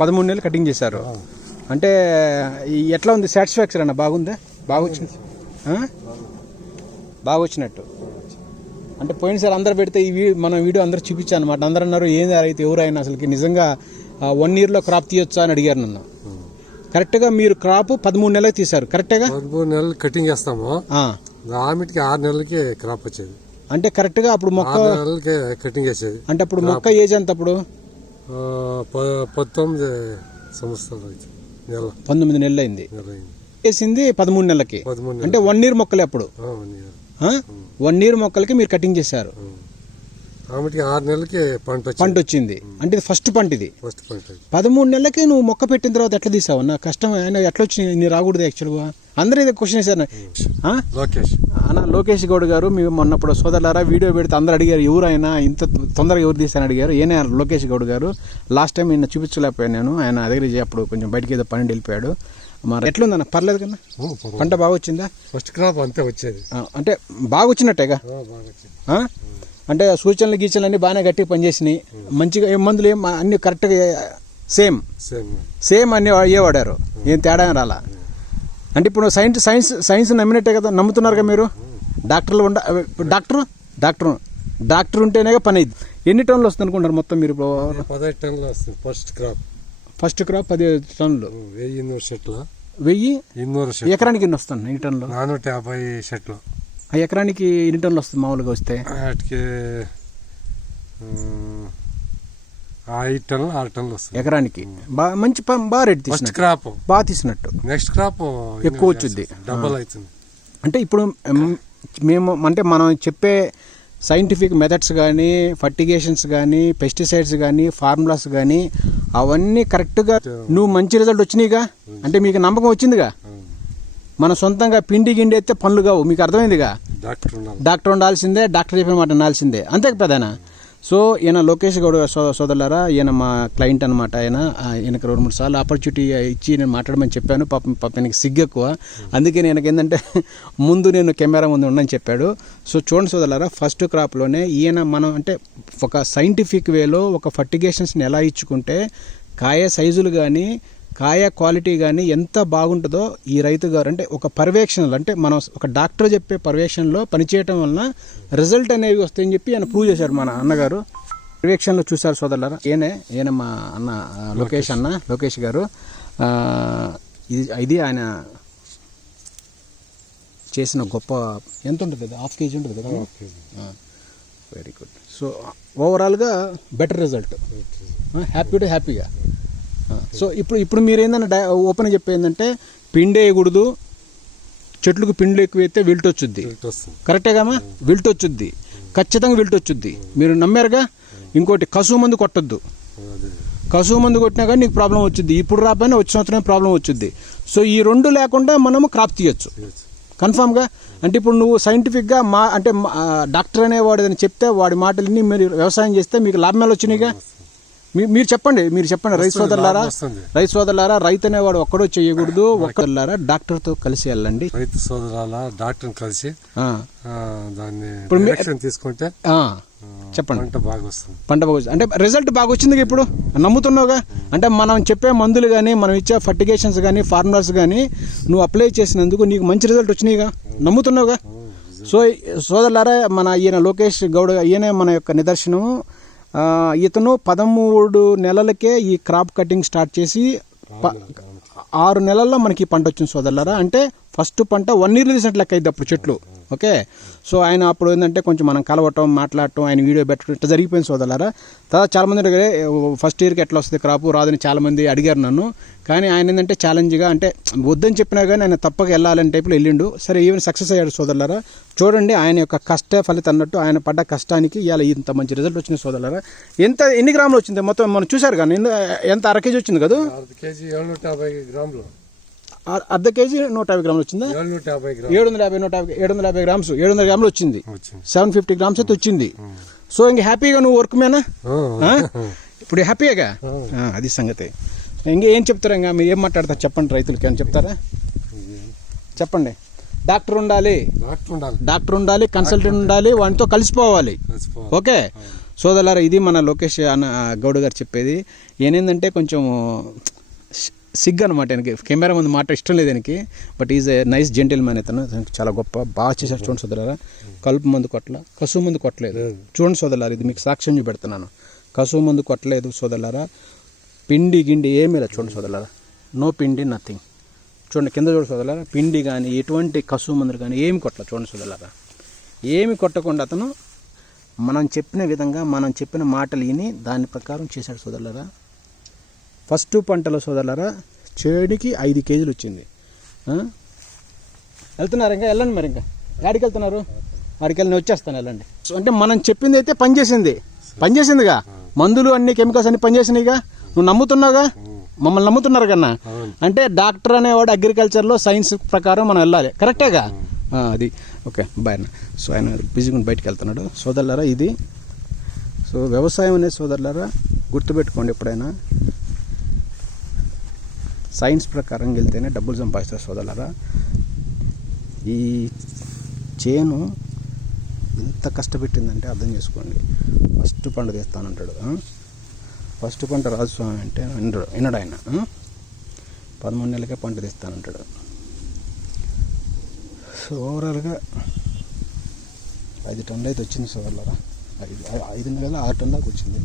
పదమూడు నెలలు కటింగ్ చేశారు. అంటే ఎట్లా ఉంది? సాటిస్ఫాక్షన్ అన్న బాగుందా? బాగా వచ్చింది? బాగా వచ్చినట్టు అంటే పోయినసారి అందరు పెడితే ఈ మనం వీడియో అందరు చూపించాను అనమాట అందరు అన్నారు ఏంది అయితే ఎవరైనా అసలుకి నిజంగా వన్ ఇయర్లో క్రాప్ తీయొచ్చా? అని అడిగారు నన్ను. కరెక్ట్గా మీరు క్రాప్ పదమూడు నెలలకు తీశారు. కరెక్ట్గా పదమూడు నెలలు కటింగ్ చేస్తాము. ఆ. ఆమెటికి ఆరు నెలలకి క్రాప్ వచ్చేది. అంటే కరెక్ట్గా అప్పుడు మొక్క కటింగ్ చేసేది. అంటే అప్పుడు మొక్క ఏజ్ ఎంత అప్పుడు పంతొమ్మిది సంవత్సరాలు అయితే నెల. పంతొమ్మిది నెలలు అయింది. వేసింది పదమూడు నెలలకి. అంటే వన్ ఇయర్ మొక్కలే అప్పుడు. One year. మొక్కలకి మీరు కటింగ్ చేశారు. ఆరు నెలలకి పంట వచ్చింది. పంట వచ్చింది. అంటే ఇది ఫస్ట్ పంట ఇది. ఫస్ట్ పంట. పదమూడు నెలలకి నువ్వు మొక్క పెట్టిన తర్వాత ఎట్లా తీసావు? అన్న కష్టం ఆయన ఎట్లా వచ్చి నీ రాకూడదు యాక్చువల్గా అందరూ ఇది క్వశ్చన్ వేశారు ఆ? లోకేష్. అన్న లోకేష్ గౌడ్ గారు మేము మొన్నప్పుడు సోదరులారా వీడియో పెడితే అందరూ అడిగారు ఎవరు ఆయన ఇంత తొందరగా ఎవరు తీసారని అడిగారు? ఏనే లోకేష్ గౌడ్ గారు లాస్ట్ టైం నిన్న చూపించలేకపోయాను నేను. ఆయన దగ్గర అప్పుడు కొంచెం బయటికి ఏదో పని వెళ్ళిపోయాడు. మరి ఎట్లుందన్న పర్లేదు కన్నా. పంట బాగా వచ్చిందా? ఫస్ట్ క్రాప్ అంతే వచ్చేది. అంటే బాగా వచ్చినట్టేగా? బాగా వచ్చింది? అంటే సూచనలు గీచనలు అన్నీ బాగానే గట్టిగా పనిచేసినాయి. మంచిగా ఏం మందులు ఏం అన్ని కరెక్ట్గా సేమ్ సేమ్ సేమ్ అన్ని ఏ వాడారు ఏం తేడా రాలా. అంటే ఇప్పుడు సైన్స్ సైన్స్ సైన్స్ నమ్మినట్టే కదా నమ్ముతున్నారు కదా మీరు? డాక్టర్లు ఉండ డాక్టర్? డాక్టర్ డాక్టర్ ఉంటేనే పని అయింది ఎన్ని టన్నులు వస్తుంది అనుకుంటారు మొత్తం మీరు పదహైదు టన్నులు వస్తుంది ఫస్ట్ క్రాప్ ఫస్ట్ క్రాప్ పది టన్నులు. వెయ్యి ఇన్నూరు షెట్లు? వెయ్యి? ఇన్నూరు ఎకరానికి ఎన్ని వస్తుంది ఎన్ని టన్నులు? నానూట యాభై షెట్లు. ఆ ఎకరానికి ఎన్ని టన్నులు వస్తుంది మామూలుగా వస్తే? వాటికి ఐదు టన్నులు ఆరు టన్నులు వస్తుంది. ఎకరానికి. బాగా మంచి ప- బాగా రేట్ తీసినట్టు. క్రాప్ బాగా తీసినట్టు. నెక్స్ట్ క్రాప్ ఎక్కువ వచ్చుద్ది. డబల్ అవుతుంది. అంటే ఇప్పుడు మేము అంటే మనం చెప్పే సైంటిఫిక్ మెథడ్స్ కానీ ఫర్టిగేషన్స్ కానీ పెస్టిసైడ్స్ కానీ ఫార్ములాస్ కానీ అవన్నీ కరెక్ట్గా నువ్వు మంచి రిజల్ట్ వచ్చినాయిగా? అంటే మీకు నమ్మకం వచ్చిందిగా? మన సొంతంగా పిండి గిండి అయితే పనులు కావు. మీకు అర్థమైందిగా? డాక్టర్ ఉండాల్సిందే డాక్టర్ చెప్పిన మాట వినాల్సిందే అంతే ప్రధాన. సో ఈయన లోకేష్ గౌడ్ సో సోదరులారా ఈయన మా క్లయింట్ అనమాట ఆయన. ఈయనకు రెండు మూడు సార్లు ఆపర్చునిటీ ఇచ్చి నేను మాట్లాడమని చెప్పాను. పాపం పాప ఈయనకి సిగ్గు ఎక్కువ అందుకే నేను ఏంటంటే ముందు నేను కెమెరా ముందు ఉండని చెప్పాడు. సో చూడండి సోదరులారా ఫస్ట్ క్రాప్లోనే ఈయన మనం అంటే ఒక సైంటిఫిక్ వేలో ఒక ఫర్టిగేషన్స్ని ఎలా ఇచ్చుకుంటే కాయ సైజులు కానీ కాయ క్వాలిటీ కానీ ఎంత బాగుంటుందో ఈ రైతు గారు అంటే ఒక పర్యవేక్షణలు అంటే మనం ఒక డాక్టర్ చెప్పే పర్యవేక్షణలో పనిచేయటం వలన రిజల్ట్ అనేవి వస్తాయని చెప్పి ఆయన ప్రూవ్ చేశారు మన అన్నగారు. పర్యవేక్షణలో చూశారు సోదరులారా. ఈయనే ఈయన మా అన్న లోకేష్ అన్న లోకేష్ గారు. ఇది ఇది ఆయన చేసిన గొప్ప ఎంత ఉంటుంది కదా హాఫ్ కేజీ ఉంటుంది కదా? వెరీ గుడ్ సో ఓవరాల్గా బెటర్ రిజల్ట్. హ్యాపీ టు హ్యాపీగా. సో ఇప్పుడు ఇప్పుడు మీరు ఏంటంటే డై- ఓపెన్ చెప్పే ఏంటంటే పిండి వేయకూడదు చెట్లకు పిండి ఎక్కువ వేస్తే విల్ట్ వచ్చుద్ది కరెక్టేగామా విల్ట్ వచ్చుద్ది ఖచ్చితంగా విల్ట్ వచ్చుద్ది మీరు నమ్మారుగా? ఇంకోటి కసువు మందు కొట్టొద్దు. కసువు మందు కొట్టినా కానీ నీకు ప్రాబ్లం వచ్చింది ఇప్పుడు రాకపోయినా వచ్చే సంవత్సరం ప్రాబ్లం వచ్చింది సో ఈ రెండు లేకుండా మనము క్రాప్ తీయొచ్చు. కన్ఫామ్గా? అంటే ఇప్పుడు నువ్వు సైంటిఫిక్గా మా అంటే డాక్టర్ అనేవాడు అని చెప్తే వాడి మాటలని మీరు వ్యవసాయం చేస్తే మీకు లాభాలు వచ్చినాయిగా? మీరు చెప్పండి మీరు చెప్పండి రైతు సోదరులారా. రైతు సోదరులారా రైతు అనేవాడు ఒక్కడో చేయకూడదు ఒక్కరులారా డాక్టర్తో కలిసి వెళ్ళండి. రైతు సోదరాల డాక్టర్ని కలిసి దాన్ని తీసుకుంటే చెప్పండి. పంట బాగా వస్తుంది. పంట బాగా. అంటే రిజల్ట్ బాగా వచ్చింది ఇప్పుడు? నమ్ముతున్నావుగా? అంటే మనం చెప్పే మందులు కానీ మనం ఇచ్చే ఫర్టిగేషన్స్ కానీ ఫార్ములాస్ కానీ నువ్వు అప్లై చేసినందుకు నీకు మంచి రిజల్ట్ వచ్చినాయిగా? నమ్ముతున్నావుగా? సో సోదరులారా మన ఈయన లోకేష్ గౌడ్ ఈయనే మన యొక్క నిదర్శనం ఆ, ఇతను పదమూడు నెలలకే ఈ క్రాప్ కటింగ్ స్టార్ట్ చేసి ప- ఆరు నెలల్లో మనకి పంట వచ్చింది సోదరులరా. అంటే ఫస్ట్ పంట వన్ ఇయర్ తీసినట్లు లెక్క అయింది అప్పుడు చెట్లు. ఓకే? సో ఆయన అప్పుడు ఏంటంటే కొంచెం మనం కలవటం మాట్లాడటం ఆయన వీడియో పెట్టడం ఇట్లా జరిగిపోయింది సోదరులారా. తర్వాత చాలామంది అడిగారు ఫస్ట్ ఇయర్కి ఎట్లా వస్తుంది క్రాపు? రాదని చాలామంది అడిగారు నన్ను. కానీ ఆయన ఏంటంటే ఛాలెంజ్గా అంటే వద్దని చెప్పినా కానీ ఆయన తప్పక వెళ్ళాలని టైప్లో వెళ్ళిండు. సరే ఈవెన్ సక్సెస్ అయ్యాడు సోదరులారా. చూడండి ఆయన యొక్క కష్ట ఫలితం అన్నట్టు ఆయన పడ్డ కష్టానికి ఇవాళ ఇంత మంచి రిజల్ట్ వచ్చింది సోదరులారా. ఎంత ఎన్ని గ్రాములు వచ్చింది? మొత్తం మనం చూశారు కానీ ఎంత అర కేజీ వచ్చింది కదా? కేజీ ఏಳ್నూట యాభై గ్రాములు. అర్ధ కేజీ నూట యాభై గ్రాములు వచ్చిందా? ఏడు వందల యాభై నూట యాభై ఏడు వందల యాభై గ్రామ్స్ ఏడు వందల గ్రాములు వచ్చింది. సెవెన్ ఫిఫ్టీ గ్రామ్స్ అయితే వచ్చింది. సో ఇంక హ్యాపీగా నువ్వు వర్క్ మేనా? ఇప్పుడు హ్యాపీగా? అది సంగతి. ఇంకా ఏం చెప్తారా ఇంకా? మీరు ఏం మాట్లాడతారు? చెప్పండి రైతులకి ఏమైనా చెప్తారా? చెప్పండి. డాక్టర్ ఉండాలి. డాక్టర్ ఉండాలి. కన్సల్టెంట్ ఉండాలి వాటితో కలిసిపోవాలి. ఓకే? సోదరులారా ఇది మన లోకేష్ అన్న గౌడ్ గారు చెప్పేది. ఏనేందంటే కొంచెం సిగ్ అనమాట ఆయనకి కెమెరా ముందు మాట ఇష్టం లేదు ఆయనకి but is a nice gentleman ఇతను చాలా గొప్ప బాగా చేశారు చూడండి సోదరులారా. కలుపు మందు కొట్ల కసువు మందు కొట్టలేదు. చూడండి సోదరులారా ఇది మీకు సాక్ష్యం చూపెడుతున్నాను. కసువు మందు కొట్టలేదు సోదరులారా. పిండి గిండి ఏమీ లేదు చూడండి సోదరులారా. నో పిండి నథింగ్ చూడండి కింద చూడండి సోదరులారా. పిండి కానీ ఎటువంటి కసువు మందులు కానీ ఏమి కొట్టలేదు చూడండి సోదరులారా. ఏమి కొట్టకుండా అతను మనం చెప్పిన విధంగా మనం చెప్పిన మాటలు విని దాని ప్రకారం చేశాడు సోదరులారా. ఫస్ట్ పంటలో సోదరులారా చేడికి ఐదు కేజీలు వచ్చింది? వెళ్తున్నారు ఇంకా? వెళ్ళండి మరి ఇంకా. గాడికి వెళ్తున్నారు? వాడికి వెళ్ళి నేను వచ్చేస్తాను వెళ్ళండి. సో అంటే మనం చెప్పింది అయితే పనిచేసింది పనిచేసిందిగా మందులు అన్ని కెమికల్స్ అన్ని పనిచేసినాయిగా నువ్వు నమ్ముతున్నావుగా? మమ్మల్ని నమ్ముతున్నారు కన్నా? అంటే డాక్టర్ అనేవాడు అగ్రికల్చర్లో సైన్స్ ప్రకారం మనం వెళ్ళాలి. కరెక్టేగా? అది. ఓకే బాయ్ అన్న. సో ఆయన బిజీగా బయటికి వెళ్తున్నాడు. సోదరులారా ఇది. సో వ్యవసాయం అనేది సోదరులారా గుర్తుపెట్టుకోండి ఎప్పుడైనా. సైన్స్ ప్రకారం వెళ్తేనే డబ్బులు సంపాదిస్తారు సోదరులరా. ఈ చేను ఎంత కష్టపెట్టిందంటే అర్థం చేసుకోండి. ఫస్ట్ పంట తీస్తానంటాడు ఫస్ట్ పంట రాజస్వామి అంటే వినడు వినడు ఆయన. పదమూడు నెలలకే పంట తీస్తానంటాడు సో ఓవరాల్గా ఐదు టన్నులు అయితే వచ్చింది సోదరులరా. ఐదు ఐదు నెలల ఆరు టన్ దాకా వచ్చింది.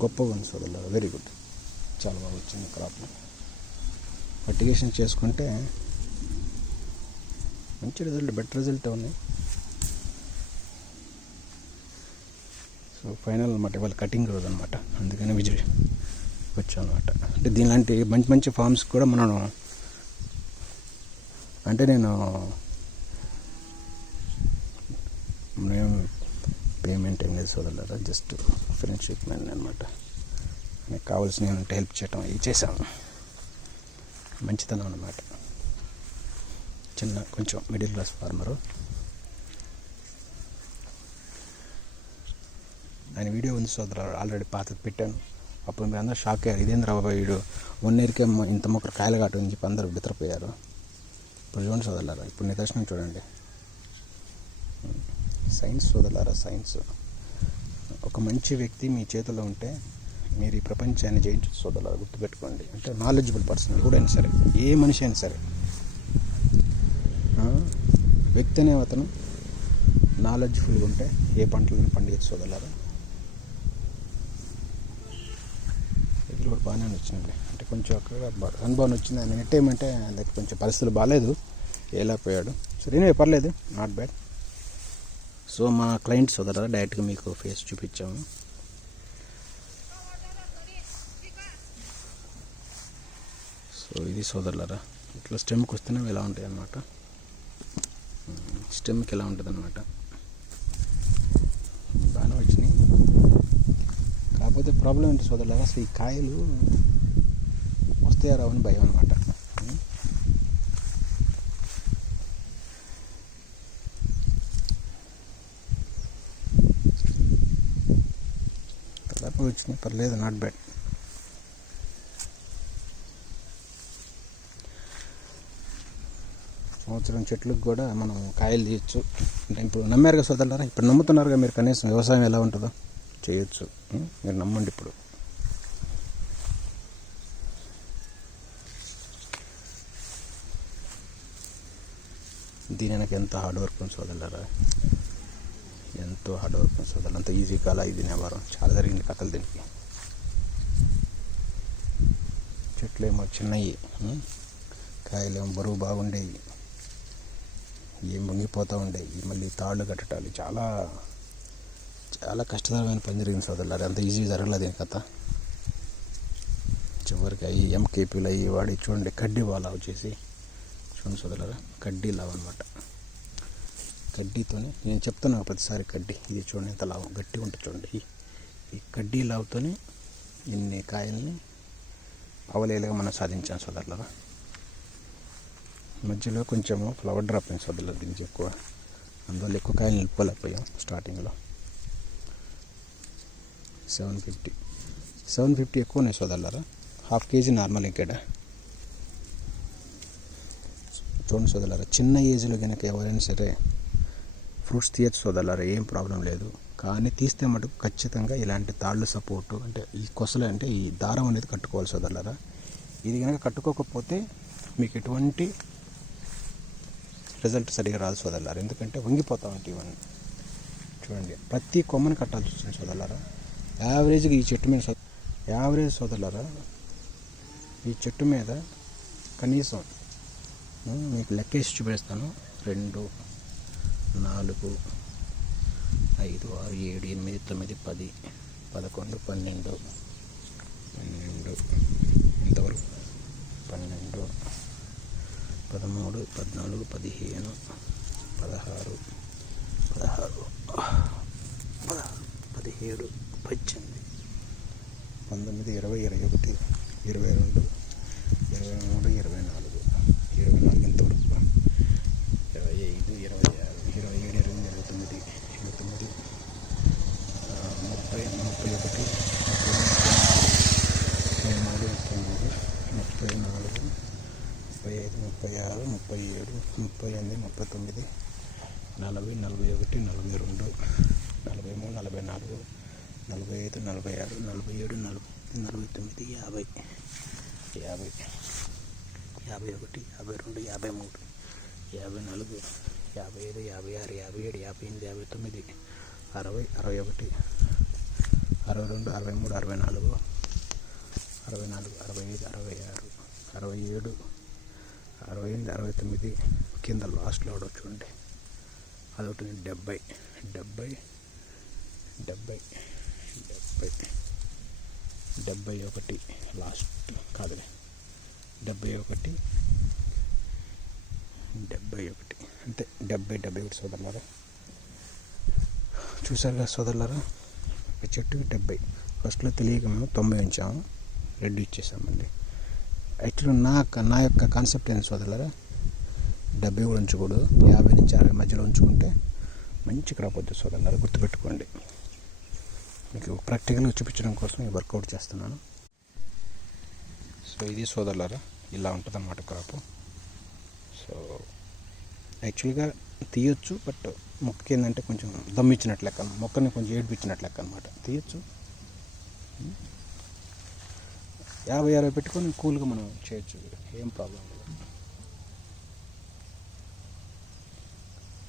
గొప్పగా ఉంది సోదరులారా వెరీ గుడ్ చాలా బాగా వచ్చింది క్రాప్ ఫర్టిగేషన్ చేసుకుంటే మంచి రిజల్ట్ బెటర్ రిజల్ట్ ఉంది సో ఫైనల్ అనమాట ఇవాళ కటింగ్ రోజు అనమాట అందుకని విజయ్ వచ్చాం అనమాట అంటే దీనిలాంటి మంచి మంచి ఫామ్స్ కూడా మనం అంటే నేను పేమెంట్ ఏం లేదు జస్ట్ ఫ్రెండ్షిప్ మ్యాన్ అనమాట నాకు కావాల్సిన ఏమంటే హెల్ప్ చేయటం ఇది చేశాను మంచితనం అనమాట చిన్న కొంచెం మిడిల్ క్లాస్ ఫార్మరు. ఆయన వీడియో ఉంది సోదరు ఆల్రెడీ పాతది పెట్టాను. అప్పుడు మీరు అందరూ షాక్ అయ్యారు. ఇదేంద్ర బాబా వీడు? వన్ ఇయర్కే ఇంత మొక్కలు కాయలు కాటు అని చెప్పి అందరూ బిత్రపోయారు ఇప్పుడు చూడండి సోదరులారా ఇప్పుడు నిదర్శనం చూడండి. సైన్స్ సోదరులారా సైన్స్. ఒక మంచి వ్యక్తి మీ చేతిలో ఉంటే మీరు ఈ ప్రపంచాన్ని జయించు సోదరులారా గుర్తుపెట్టుకోండి. అంటే నాలెడ్జబుల్ పర్సన్ ఎవడైనా సరే ఏ మనిషి అయినా సరే. వ్యక్తి అనే అతను నాలెడ్జ్ఫుల్గా ఉంటే ఏ పంటలను పండించు సోదరులారా? ఇది కూడా బాగానే వచ్చిందండి అంటే కొంచెం అక్కడ అనుభవం వచ్చింది ఆయన నెట్ ఏమంటే ఆయనకి కొంచెం పరిస్థితులు బాగాలేదు. ఏలాపోయాడు సరే పర్లేదు. నాట్ బ్యాడ్ సో మా క్లయింట్ సోదరా డైరెక్ట్గా మీకు ఫేస్ చూపించాము. సో ఇది సోదరులరా ఇట్లా స్టెమ్కి వస్తేనే ఎలా ఉంటాయి అన్నమాట స్టెమ్కి ఎలా ఉంటుంది అనమాట బాగానే వచ్చినాయి. కాకపోతే ప్రాబ్లం ఏంటి సోదరులరా అసలు ఈ కాయలు వస్తాయా రావని భయం అనమాట దాదాపు పర్లేదు నాట్ బ్యాడ్ సంవత్సరం చెట్లకు కూడా మనం కాయలు తీయచ్చు. అంటే ఇప్పుడు నమ్మారుగా సోదరులారా ఇప్పుడు నమ్ముతున్నారుగా మీరు కనీసం వ్యవసాయం ఎలా ఉంటుందో? చేయొచ్చు. మీరు నమ్మండి ఇప్పుడు. దీని వెనక ఎంత హార్డ్ వర్క్ ఉంది సోదరులారా? ఎంతో హార్డ్ వర్క్ ఉంది అంత ఈజీ కాల ఇది వ్యాపారం చాలా జరిగింది కథలు దీనికి. చెట్లు ఏమో చిన్నవి కాయలేమో బరువు బాగుండేవి ఏం మునిగిపోతూ ఉండేవి మళ్ళీ తాళ్ళు కట్టడాలు చాలా చాలా కష్టతరమైన పని జరిగింది సోదరులారు. అంత ఈజీ జరగలేదు దీని కథ. చివరికి అవి ఎంకేపీలు అయ్యి వాడి చూడండి కడ్డీ బాగా లావు చూడండి సోదరులారా కడ్డీ లావు అనమాట కడ్డీతోనే నేను చెప్తున్నా ప్రతిసారి కడ్డీ. ఇది చూడండి ఎంత లావు గట్టి ఉంటుంది చూడండి. ఈ- కడ్డీ లావుతోనే ఇన్ని కాయల్ని అవలేలుగా మనం సాధించాం సోదరులరా. మధ్యలో కొంచెము ఫ్లవర్ డ్రాప్ అయింది సోదరులు దీనికి ఎక్కువ. అందువల్ల ఎక్కువ కాయలు నిలుపుకోలేకపోయాం స్టార్టింగ్లో సెవెన్ ఫిఫ్టీ సెవెన్ ఫిఫ్టీ ఎక్కువ ఉన్నాయి సోదరులరా. హాఫ్ కేజీ నార్మల్ ఇక్కడ చూడండి సోదరులరా చిన్న ఏజ్లో కనుక ఎవరైనా సరే ఫ్రూట్స్ తీయచ్చు సోదరులారా ఏం ప్రాబ్లం లేదు. కానీ తీస్తే మటుకు ఖచ్చితంగా ఇలాంటి తాళ్ళు సపోర్టు అంటే ఈ కొసలు అంటే ఈ దారం అనేది కట్టుకోవాలి సోదరులారా. ఇది కనుక కట్టుకోకపోతే మీకు ఎటువంటి రిజల్ట్ సరిగా రాదు సోదరులారా. ఎందుకంటే వంగిపోతా ఇవన్నీ. చూడండి ప్రతి కొమ్మని కట్టాల్సి వస్తుంది సోదరులారా. యావరేజ్గా ఈ చెట్టు మీద యావరేజ్ సోదరులారా ఈ చెట్టు మీద కనీసం మీకు లెక్కేసి చూపిస్తాను. రెండు నాలుగు ఐదు ఆరు ఏడు ఎనిమిది తొమ్మిది పది పదకొండు పన్నెండు పన్నెండు. ఇంతవరకు పన్నెండు పదమూడు పద్నాలుగు పదిహేను పదహారు పదహారు పదహారు పదిహేడు పద్దెనిమిది. పంతొమ్మిది ఇరవై ఇరవై ఒకటి ఇరవై రెండు ఇరవై మూడు ఇరవై ఇరవై నాలుగు ఇంతవరకు ఇరవై ఐదు ఇరవై ఆరు ఇరవై ఏడు ఇరవై ఎనిమిది ఇరవై తొమ్మిది ఇరవై తొమ్మిది ఆ, ముప్పై ముప్పై ఒకటి ముప్పై మూడు ముప్పై మూడు ముప్పై నాలుగు ముప్పై ఐదు ముప్పై ఆరు ముప్పై ఏడు ముప్పై ఎనిమిది ముప్పై తొమ్మిది నలభై నలభై ఒకటి నలభై రెండు నలభై మూడు నలభై నాలుగు నలభై ఐదు నలభై ఆరు నలభై ఏడు నలభై నలభై తొమ్మిది యాభై యాభై యాభై ఒకటి యాభై రెండు యాభై మూడు యాభై నాలుగు యాభై ఐదు యాభై ఆరు యాభై ఏడు యాభై ఎనిమిది యాభై తొమ్మిది అరవై అరవై ఒకటి అరవై రెండు అరవై మూడు అరవై నాలుగు అరవై నాలుగు అరవై ఐదు అరవై ఆరు అరవై ఏడు అరవై ఎనిమిది అరవై తొమ్మిది కింద లాస్ట్లో కూడా చూడండి అదొకటి డెబ్బై డెబ్బై డెబ్బై డెబ్బై డెబ్బై ఒకటి లాస్ట్ కాదులే. డెబ్బై ఒకటి. డెబ్బై ఒకటి. అంతే డెబ్బై డెబ్బై ఒకటి సోదరులారా. చూసారుగా సోదరులారా? ఒక చెట్టుకి డెబ్బై ఫస్ట్లో తెలియక మేము తొంభై ఉంచాము. రెడ్ ఇచ్చేసాం మళ్ళీ యాక్చువల్లీ నా నా యొక్క కాన్సెప్ట్ ఏంటి సోదరులారా? డెబ్బై కూడా ఉంచకూడదు. యాభై నుంచి అరవై మధ్యలో ఉంచుకుంటే మంచి క్రాప్ వద్దు సోదరులారా. గుర్తుపెట్టుకోండి. మీకు ప్రాక్టికల్గా చూపించడం కోసం ఈ వర్కౌట్ చేస్తున్నాను. సో ఇది సోదరులారా ఇలా ఉంటుంది అన్నమాట క్రాప్ సో యాక్చువల్గా తీయొచ్చు బట్ మొక్కకి ఏంటంటే కొంచెం దమ్మిచ్చినట్లు లెక్క మొక్కని కొంచెం ఏడిపించినట్లు లెక్క అనమాట తీయొచ్చు. యాభై అరవై పెట్టుకొని కూల్గా మనం చేయొచ్చు. ఏం ప్రాబ్లం లేదు.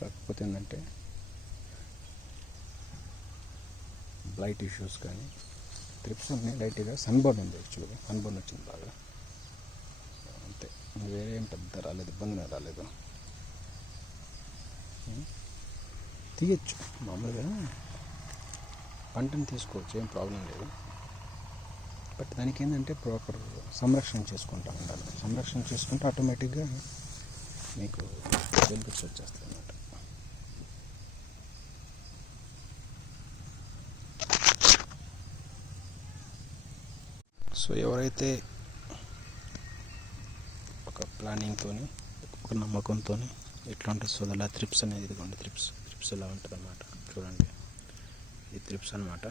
కాకపోతే ఏంటంటే లైట్ ఇష్యూస్ కానీ ట్రిప్స్ ఉన్నాయి లైట్గా సన్బర్న్ ఉంది యాక్చువల్గా. సన్బర్న్ వచ్చింది బాగా. అంతే. వేరే ఏం పెద్ద రాలేదు ఇబ్బంది రాలేదు. తీయచ్చు. మామూలుగా పంటను తీసుకోవచ్చు ఏం ప్రాబ్లం లేదు. బట్ దానికి ఏంటంటే ప్రాపర్ సంరక్షణ చేసుకుంటా ఉండాలి. సంరక్షణ చేసుకుంటే ఆటోమేటిక్గా మీకు బెనిఫిట్స్ వచ్చేస్తాయి అన్నమాట. సో ఎవరైతే ఒక ప్లానింగ్తో ఒక నమ్మకంతో ఎట్లా ఉంటుంది సోదరులా త్రిప్స్ అనేది ఇదిగోండి త్రిప్స్ త్రిప్స్ ఎలా ఉంటుంది అన్నమాట చూడండి. ఇది త్రిప్స్ అనమాట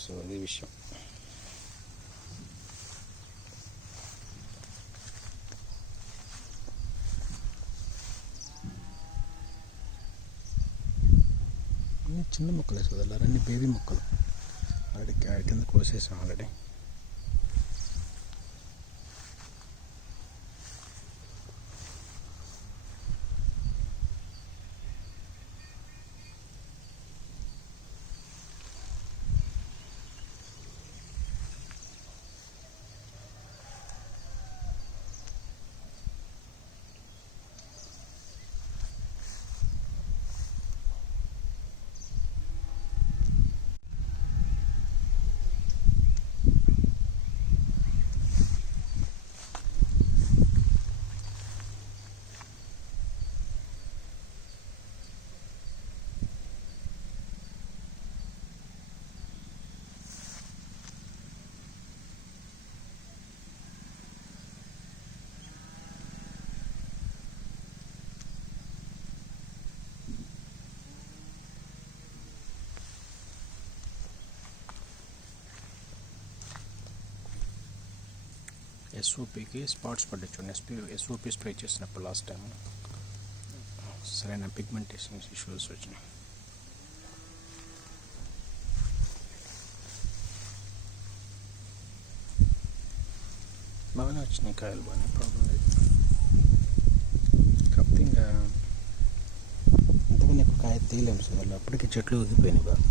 సో ఇది విషయం. చిన్న మొక్కలే సోదరులారా అన్ని బేబీ మొక్కలు. ఆల్రెడీ క్యారెట్ కింద కోసేసాం ఆల్రెడీ ఎస్ఓపికి స్పాట్స్ పడ్డాయి చూడండి. ఎస్పీ ఎస్ఓపి స్ప్రే చేసినప్పుడు లాస్ట్ టైం సరైన పిగ్మెంటేషన్ ఇష్యూస్ వచ్చినాయి. బాగానే వచ్చినాయి కాయలు బాగానే ప్రాబ్లం లేదు. కాకపోతే ఇంకా ఇంతకన్నా ఎక్కువ కాయ తీయలేము సార్. వాళ్ళు అప్పటికి చెట్లు ఊగిపోయినాయి బాగా.